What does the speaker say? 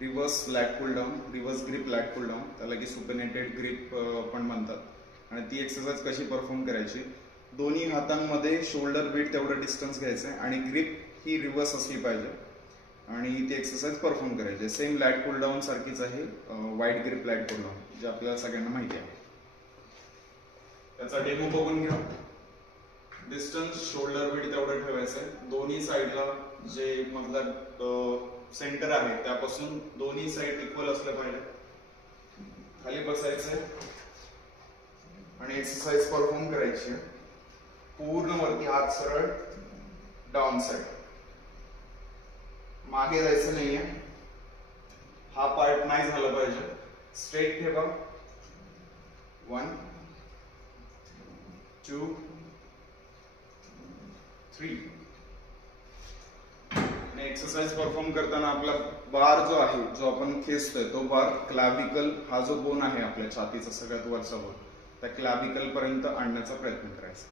Reverse lag पुल down, reverse grip lag पुल down, त्याला की सुपेनेटेड grip पण म्हणतात. आणि ती एक्सरसाइज कशी परफॉर्म करायची, दोन्ही हातांमध्ये शोल्डर विड्थ तेवढं डिस्टन्स घ्यायचं आहे आणि ग्रिप ही रिव्हर्स असली पाहिजे आणि ती एक्सरसाइज परफॉर्म करायची. सेम लॅग पुल डाऊन सारखीच आहे, वाईड ग्रिप लॅग पुल डाऊन, जे आपल्याला सगळ्यांना माहिती आहे. त्याचा डेमो बघून घ्या. डिस्टन्स शोल्डर विड्थ तेवढं ठेवायचं आहे. दोन्ही साईडला जे मधला सेंटर आहे त्यापासून दोन्ही साईड इक्वल असलं पाहिजे. खाली बसायचंय आणि एक्सरसाइज परफॉर्म करायची आहे. पूर्ण वरती हात सरळ, डाऊन साइड, मागे जायचं नाहीये. हा पार्ट नाही झाला पाहिजे. स्ट्रेट ठेवा. 1 2 3. आणि एक्सरसाइज परफॉर्म करताना आपला बार जो आहे, जो आपण खेचतोय, तो बार क्लॅव्हिकल, हा जो बोन आहे आपल्या छातीचा सगळ्यात वरचा बोन, त्या क्लॅव्हिकल पर्यंत आणण्याचा प्रयत्न करायचा.